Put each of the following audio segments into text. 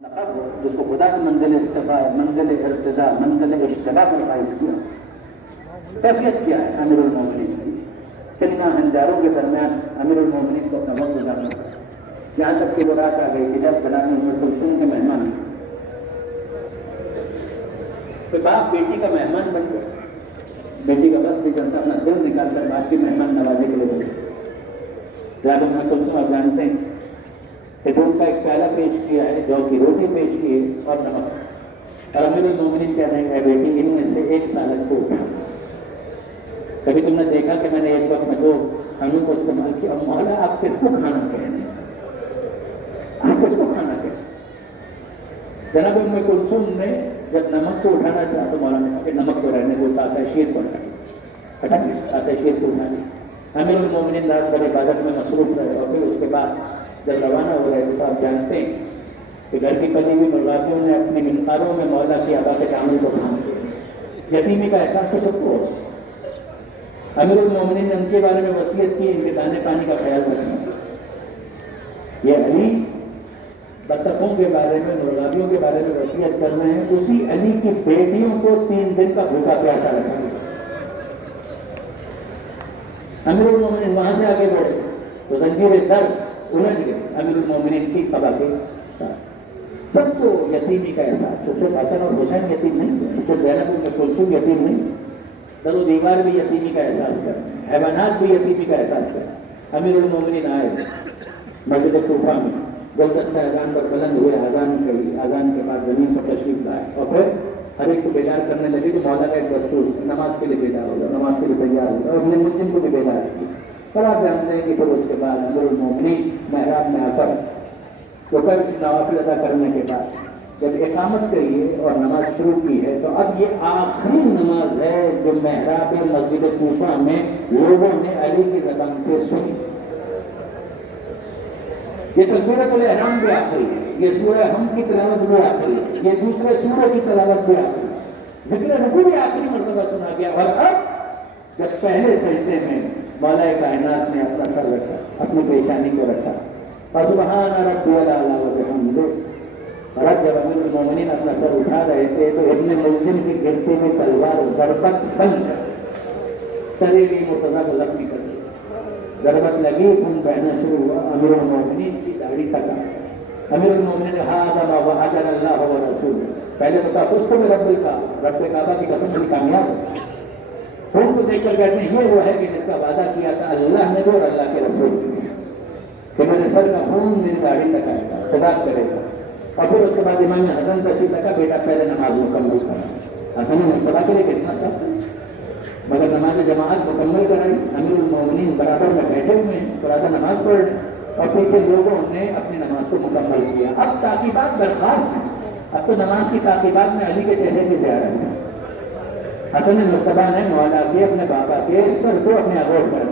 لقب ہو جس کو خدا کی منزل ارتفاع منزل ارتضا منزل اشتباع پر فائز کیا. کیفیت کیا ہے امیر المومنین کی؟ کلمہ ہنجاروں کے درمیان امیر المومنین کو اپنا وقت گزارنا پڑا. یہاں تک کہ وہ رات آ گئی کہ جب بنانے ام کلثوم کے مہمان تو باپ بیٹی کا مہمان بن گیا. بیٹی کا بس بھی کرتا اپنا دل نکال کر باپ کی مہمان نوازی کے لیے بولے. جب ام کلثوم آپ جانتے ہیں کہ دودھ کا ایک پیالہ پیش کیا ہے, جو کی روٹی پیش کی ہے اور نمک, اور امیر المومنین کہہ رہے ہیں بیٹی ان میں سے ایک سالک کو اٹھا. کبھی تم نے دیکھا کہ میں نے ایک وقت میں دو کھانوں کو استعمال کیا؟ اور مولا آپ کس کو کھانا کہہ رہے ہیں؟ آپ کس کو کھانا کہہ رہے ہیں؟ جناب ام کلثوم نے جب نمک کو اٹھانا چاہا تو مولا نے کہا کہ نمک کو رہنے دو, تاسا شیر کو ہٹا دیا, تاسا شیر کو اٹھا دیا. امیر المومنین رات بھر عبادت میں مصروف رہے, اور پھر اس کے بعد جب روانہ ہو رہے تو آپ جانتے ہیں کہ گھر کی پلی ہوئی مرغابیوں نے اپنی منقاروں میں مولا کی عبادت کامل کو تھام دیا. یتیمی کا احساس تو سب کو ہو. امیر المومنین نے ان کے بارے میں وصیت کی ان کے دانے پانی کا خیال رکھنا. یہ علی بطخوں کے بارے میں مرغابیوں کے بارے میں وصیت کر رہے ہیں, اسی علی کی بیٹیوں کو 3 دن کا بھوکا پیاسا رکھا گیا. امیر المومنین وہاں سے آگے بڑھے تو زنجیر درد الجھ گئے امیر المومنین کی قبا کے ساتھ. سب کو یتیمی کا احساس, اس سے حسن اور حسین یتیم نہیں, اس سے زینب ام کلثوم یتیم نہیں, در و دیوار بھی یتیمی کا احساس کریں, حیوانات بھی یتیمی کا احساس کریں. امیر المومنین آئے مسجد کوفہ میں, گلدستہ اذان پر بلند ہوئے, اذان کری, اذان کے بعد زمین پر تشریف لائے اور پھر ہر ایک کو بیدار کرنے لگے کہ مولا کا ایک دستور, نماز کے لیے بیدار ہوگا, نماز کے لیے تیار ہوگا, اور اپنے مسلم کو بھی بیدار کی. اور آپ جانتے ہیں کہ پھر اس کے بعد امیر المومنین محراب میں آ کر دوپہر کی نوافل ادا کرنے کے بعد جب اقامت کری ہے اور نماز شروع کی ہے, تو اب یہ آخری نماز ہے جو محراب مسجد کوفہ میں لوگوں نے علی کی زبان سے سنی. یہ تکبیرۃ الاحرام بھی آخری ہے, یہ سورہ حمد کی تلاوت بھی آخری ہے, یہ دوسرے سورہ کی تلاوت بھی آخری ہے, ذکر رکوع بھی آخری مرتبہ سنا گیا. اور اب جب پہلے سجدے میں مولا کائنات نے اپنا سر رکھا, اپنی پیشانی کو رکھا, اور سبحان ربی الاعلی و بحمدہ, اور اب جب امیر المومنین اپنا سر اٹھا رہے تھے تو ابن ملجم کی گرتے میں تلوار ضربت بن کر سریری مرتضیٰ کو زخمی کر دی. ضربت لگی, خون بہنا شروع ہوا, امیر المومنین کی داڑھی تک آ. امیر المومنین نے ہاذا ما وعدنا اللہ و رسولہ, پہلے تو کہا اس کو میں رب کعبہ کی قسم میں کامیاب ہو. خون کو دیکھ کر کہتے ہیں یہ وہ ہے کہ جس کا وعدہ کیا تھا اللہ نے اور اللہ کے رسول نے, کہ میں نے سر کا خون میری داڑھی تک آئے گا, خدا کرے گا. اور پھر اس کے بعد امام حسن تشریف لگا, بیٹا پہلے نماز مکمل کرا. حسن نے خدا کے لیے کتنا سخت ہے, مگر نماز جماعت مکمل کرائی. امیر المومنین برابر میں بیٹھے ہوئے ہیں, برابر نماز پڑھ رہے, اور پیچھے لوگوں نے اپنی نماز کو مکمل کیا. اب تعقیبات درخواست ہیں, اب تو نماز کی تعقیبات میں علی کے چہرے پہ جا رہے ہیں. حسن مصطفیٰ نے مولا کے اپنے باپا کے سر کو اپنے آغوش کر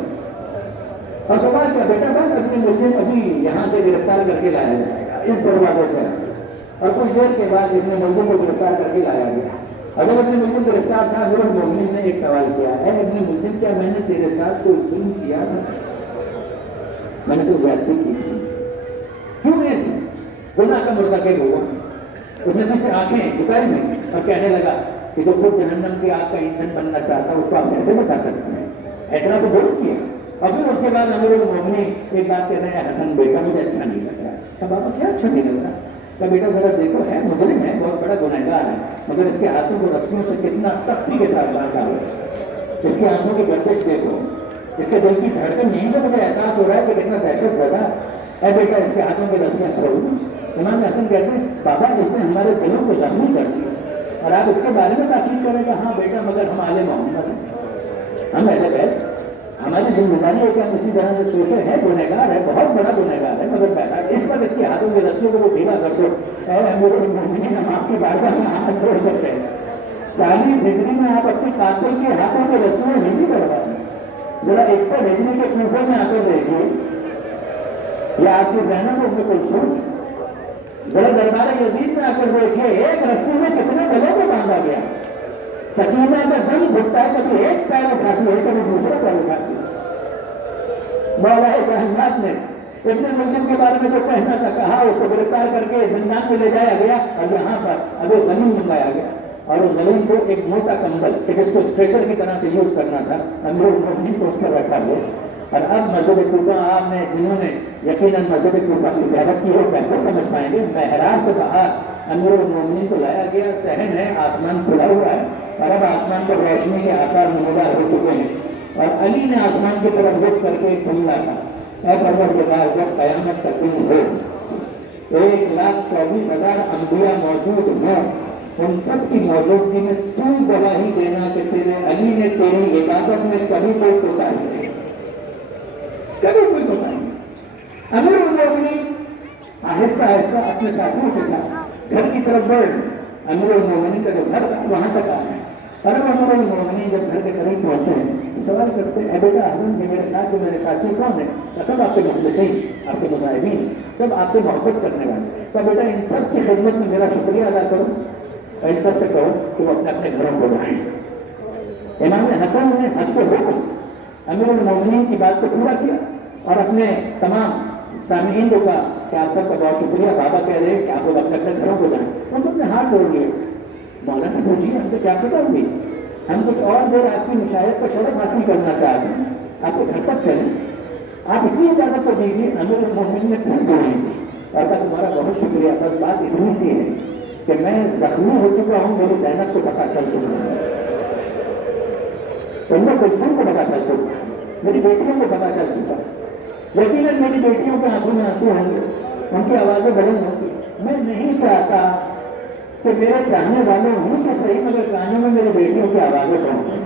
اور سوال کیا, بیٹا بس اپنے ملزم ابھی یہاں سے گرفتار کر کے لایا جائے گا اس دروازے سے. اور کچھ دیر کے بعد ابن ملزم کو گرفتار کر کے لایا گیا. اگر ابن ملزم گرفتار تھا, امیر المومنین نے ایک سوال کیا ہے, ابن ملزم کیا میں نے تیرے ساتھ کوئی ظلم کیا تھا؟ میں نے تو زیادتی کی تھی, کیوں ایسے گناہ کا مرتکب ہوا؟ اس نے پھر آنکھیں جھکائی میں اور کہنے لگا کہ جو خود جہنم کی آگ کا ایندھن بننا چاہتا اس کو آپ کیسے بتا سکتے ہیں, اتنا تو بہت کیا. اور پھر اس کے بعد امیر المومنین ایک بات کہہ رہے ہیں, حسن بیٹا مجھے اچھا نہیں لگ رہا. کہا بابا کیا اچھا نہیں لگ رہا؟ کہا بیٹا ذرا دیکھو, ہے مجرم ہے, بہت بڑا گنہگار ہے, مگر اس کے ہاتھوں کو رسیوں سے کتنا سختی کے ساتھ باندھا ہوا ہے. اس کے ہاتھوں کی گردش دیکھو, اس کے دل کی دھڑکن نہیں, تو مجھے احساس ہو رہا ہے کہ کتنا دہشت زدہ ہے. بیٹا اس کے ہاتھوں کی رسیاں کھول. امام حسن کہتے ہیں بابا اس نے ہمارے دلوں کو زخمی کر دیا, اور آپ اس کے بارے میں تاکید کریں گے. ہاں بیٹا, مگر ہم آل محمد ہیں, ہم اہل بیت, ہماری ذمہ داری ہے کہ ہم اسی طرح سے سوچے ہیں, گنہگار ہے, بہت بڑا گنہگار ہے, مگر بیٹا اس وقت اس کے ہاتھوں کی رسیوں کو وہ ڈھیلا کر دو. اے امیر المومنین, ہم آپ کی بارگاہ میں ہاتھ جوڑ کرتے ہیں, 40 ہجری میں آپ اپنے قاتل کے ہاتھوں کی رسیاں نہیں کروا رہے. ذرا 100 ہجری کے کوفے میں آ کر دیکھیے, یا آپ کی زینب ام کلثوم, ذرا دربار یزید میں آ کر دیکھیے, ایک رسی میں کتنے گلوں کو باندھا گیا. سکینہ کا دم گھٹتا ہے, کبھی ایک پیر اٹھاتی ہے, کبھی دوسرا پیر اٹھاتی ہے. مولا کائنات نے ابن ملجم کے بارے میں جو کہنا تھا کہا، اس کو گرفتار کر کے زندان میں لے جایا گیا اور یہاں پر ابو غنیم منگایا گیا اور اس غنیم کو ایک موٹا کمبل کہ جس کو اسٹریچر کی طرح سے یوز کرنا تھا امیر المومنین کو اس پر رکھا گیا. اور اب مذہب کوفہ آپ نے جنہوں نے یقیناً مذہب کوفہ کی زیارت کی ہے بہتر سمجھ پائیں گے. محراب سے باہر امیر المومنین کو لایا گیا، صحن ہے، آسمان کھلا ہوا ہے اور اب آسمان پر روشنی کے آثار نمودار ہو چکے ہیں اور علی نے آسمان کی طرف رخ کر کے کھلا تھا، اے پروردگار جب قیامت کا دن ہو 1,24,000 انبیاء موجود ہوں، ان سب کی موجودگی میں تو گواہی دینا کہ تیرے علی نے تیری عبادت میں کبھی کوئی کوتاہی نہیں، کبھی کوئی کوتاہی نہیں. امیر المومنین آہستہ آہستہ اپنے ساتھیوں کے ساتھ گھر کی طرف بڑھ. امیر المومنین کا جو گھر تھا وہاں تک آ گئے اور اب امیر المومنین جب گھر کے قریب پہنچے ہیں سوال کرتے ہیں، اے بیٹا حضرت یہ میرے ساتھ جو میرے ساتھی کون ہیں؟ سب آپ کے مخلصین، آپ کے مصاحبین، سب آپ سے محبت کرنے والے. تو بیٹا ان سب کی خدمت میں میرا شکریہ ادا کرو اور ان سب سے کہو کہ وہ اپنے اپنے گھروں کو جائیں. امام حسن نے ہنستے ہو کر امیر المومنین کی بات کو پورا کیا اور اپنے تمام سامعین کو کہا کہ آپ سب کا بہت شکریہ، بابا کہہ رہے ہیں کہ آپ لوگ اپنے اپنے گھروں کو جائیں. ان کو اپنے ہاتھ جوڑ لیے. مولا سے پوچھیے ہم سے کیا پتا ہوگی، ہم کچھ اور دیر آپ کی مشاہد کا شرف حاصل کرنا چاہتے ہیں، آپ کے گھر تک چلیں، آپ اتنی اجازت کو دیجیے. امیر المومنین نے پھر بولی اور کہا تمہارا بہت شکریہ، بس بات اتنی سی ہے کہ میں زخمی ہو چکا ہوں، میری زینب کو پتا چل چکا ہے، ان کو کلثوم کو پتا چل چکا ہے، میری بیٹیوں کو پتا چل چکا ہے. یقیناً میری بیٹیوں کے آنکھوں میں آنسو ہوں گے، ان کی آوازیں بلند ہوں گی. میں نہیں چاہتا کہ میرے چاہنے والوں ہوں کہ صحیح مگر کانوں میں میری بیٹیوں کی آوازیں پہنچیں.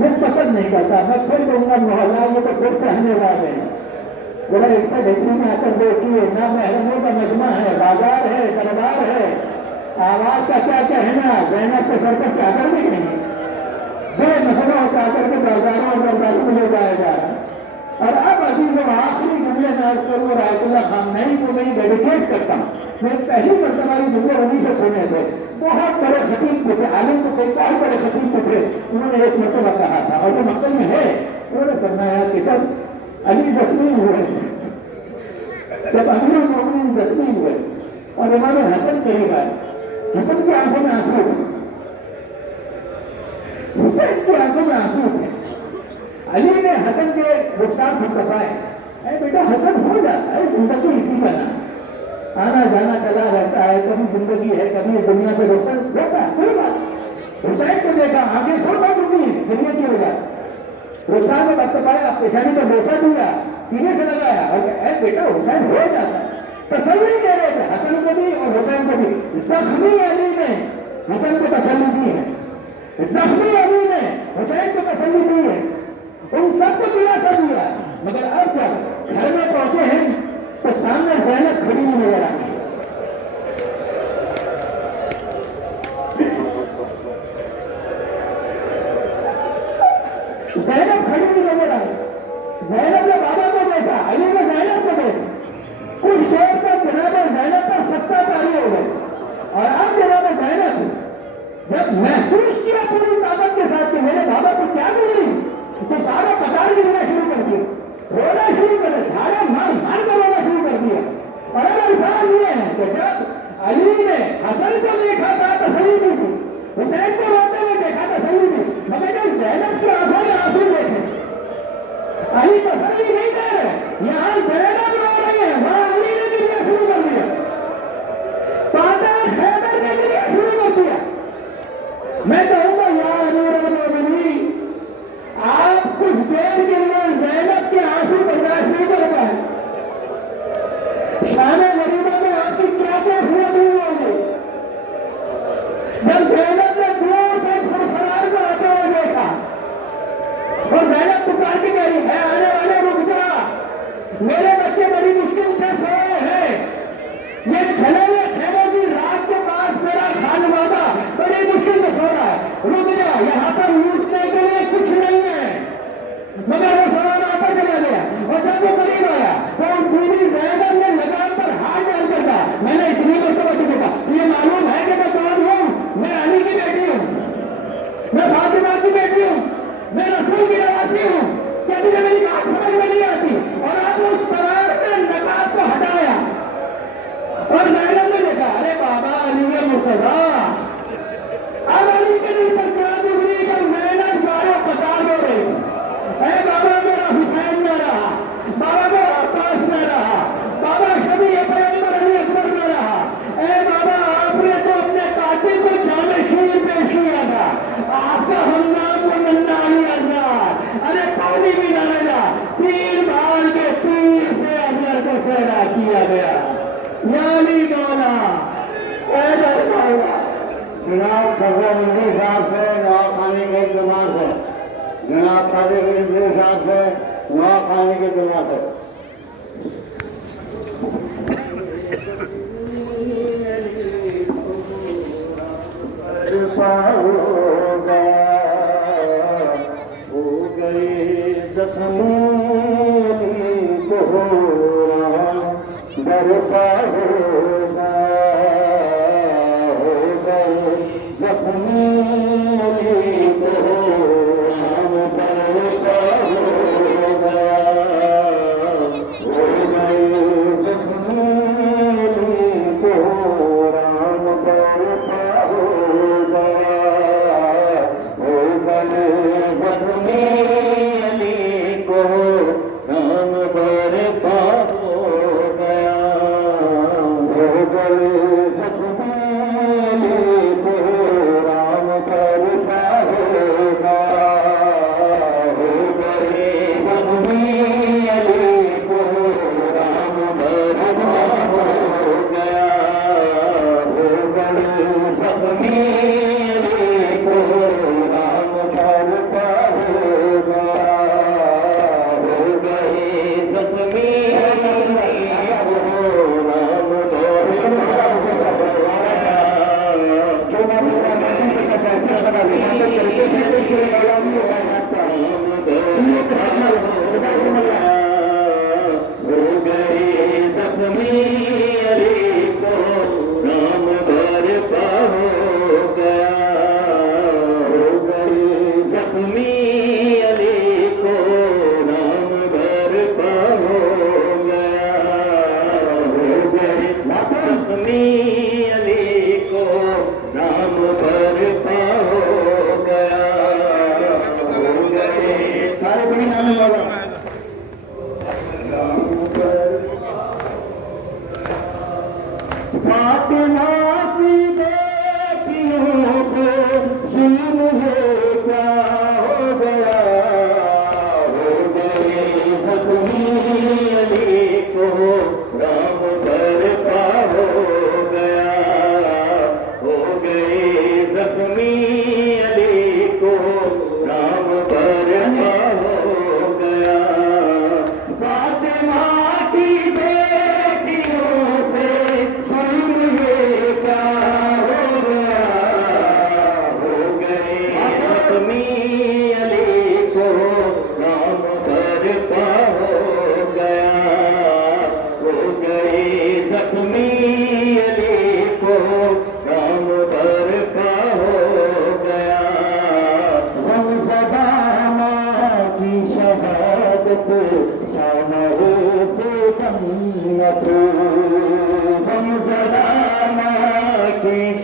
میں پسند نہیں کرتا. میں پھر کہوں گا محلہ یہ تو پھر چاہنے والے ہیں. بڑا ایک سے ڈھیکری میں آ کر دیکھیے، نہ محرموں کا مجمع ہے، بازار ہے، دربار ہے، آواز کا کیا کہنا. زینب کے سر پر چادر بھی نہیں، بے نظروں چادر کے بازاروں اور درباروں میں لے جایا جا رہا ہے. اور اب عزیز و آخری جملے میں عرض کروں رایت اللہ خامنئی کو میں ڈیڈیکیٹ کرتا ہوں. میں پہلی مرتبہ یہ جملے انہیں سے سنے تھے. بہت بڑے خطیب کو تھے، عالم کو تھے، بہت بڑے خطیب کو تھے. انہوں نے ایک مرتبہ کہا تھا اور جو مقصد میں ہے انہوں نے فرمایا کہ جب علی زخمی ہوئے، جب امیر المومنین زخمی ہوئے اور امام حسن قریب آئے، حسن کی آنکھوں میں آنسو تھے، حسین کی آنکھوں میں آنسو تھے. علی نے حسن کے رخسار تھپتھپائے. اے بیٹا حسن ہو جاتا ہے، زندگی اسی کا نام، آنا جانا چلا رہتا ہے، کبھی زندگی ہے کبھی اس دنیا سے رخصت ہوتا ہے، کوئی بات. حسین کو دیکھا آگے سو ہو چکی ہے، ذریعے کی وجہ رخسار میں تھپتھپایا، پیشانی پر بوسہ دیا، سینے سے لگایا اور اے بیٹا حسین ہو جاتا ہے. تسلی دے رہے تھے حسن کو بھی اور حسین کو بھی. زخمی علی نے حسن کو تسلی دی ہے، زخمی علی نے حسین کو تسلی دی ہے، ان سب کو دلاسا دیا. مگر اب جب گھر میں پہنچے ہیں تو سامنے زینب کھڑی ہوئی نظر آئی. زینب کھڑی ہوئی نظر آئی. زینب نے بابا کو دیکھا، علی نے زینب کو دیکھا. کچھ دیر تک جناب زینب پر سکتہ طاری ہو گئی اور اب جناب زینب جب محسوس کیا پوری طاقت کے ساتھ کہ میرے بابا کو کیا ملی تو بابا قطار گرنا شروع کر دیا، رونا شروع کر دیا، مار مار کر رونا شروع کر دیا. اور اب الفاظ یہ یالی مولا جناب خزر مندی صاحب سے نواز خانی کے اقدامات ہے جناب قادر مندی صاحب سے نواز خانی کے اقدامات ہے ہو گئی زخمی برپا ہوگا ہو گئے زخمی ہم برپا ہوگا ہو گئے زخمی رام برپا ہوگا ہو گئے زخمی کو رام برپا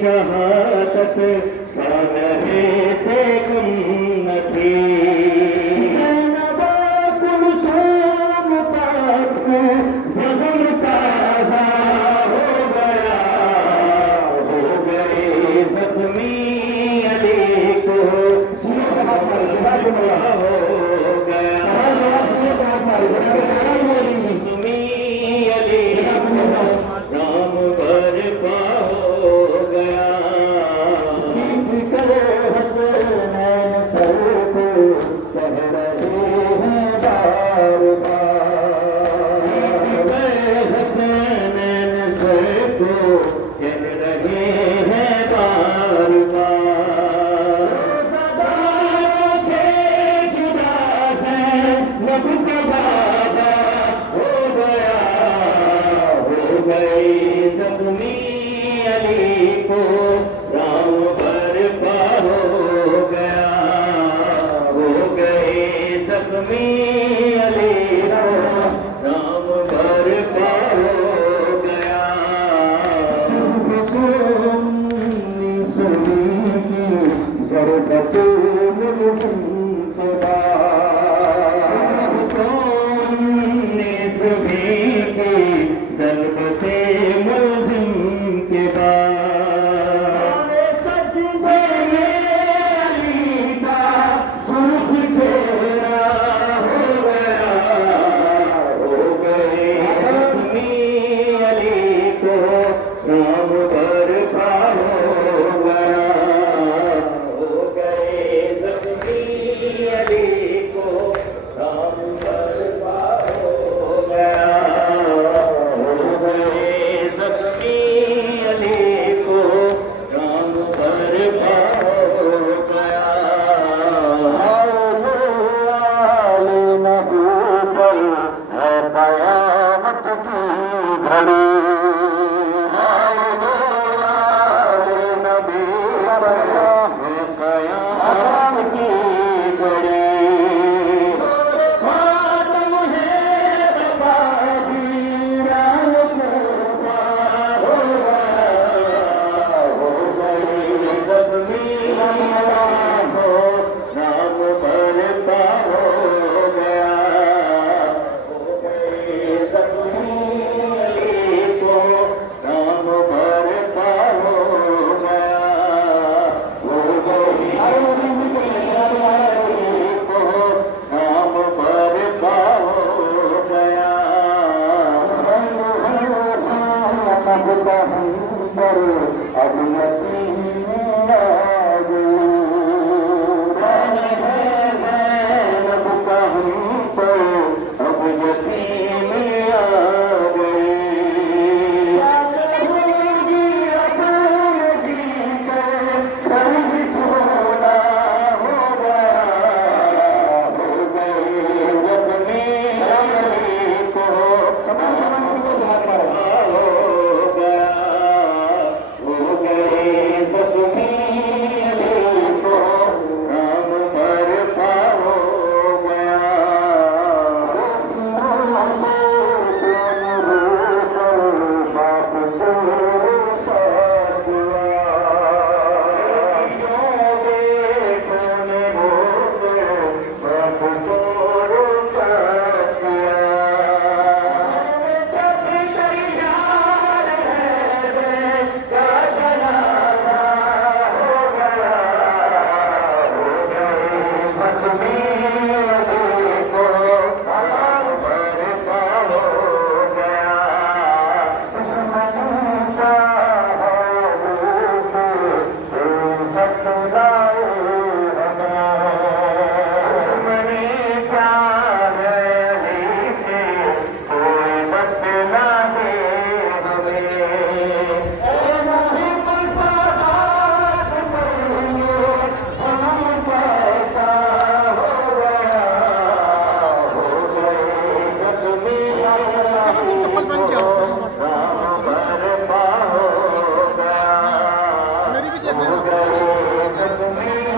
شہادت سانحے سے کم نہ تھی کلثوم پاک زخم تازہ ہو گیا ہو گئے زخمی علی کو ہو گیا زخمی علی رام برپا ہو گیا حسنین سر کو کہہ رہے ہیں بار بار حسنین سر کو کہہ رہے ہیں بار بار صداوں سے جدا سے لب کا بابا ہو گیا ہو گئی زخمی علی کو رام برپا ہو گیا ہو گئے زخمی علی کو رام برپا ہو گیا سب کو سنی کی ضرورت ملزم کے بعد کون نے سبھی کی ضرورت ملزم کے بعد سجدے میں علی کا سرخ چہرہ ہو میری بھی دیکھ لینا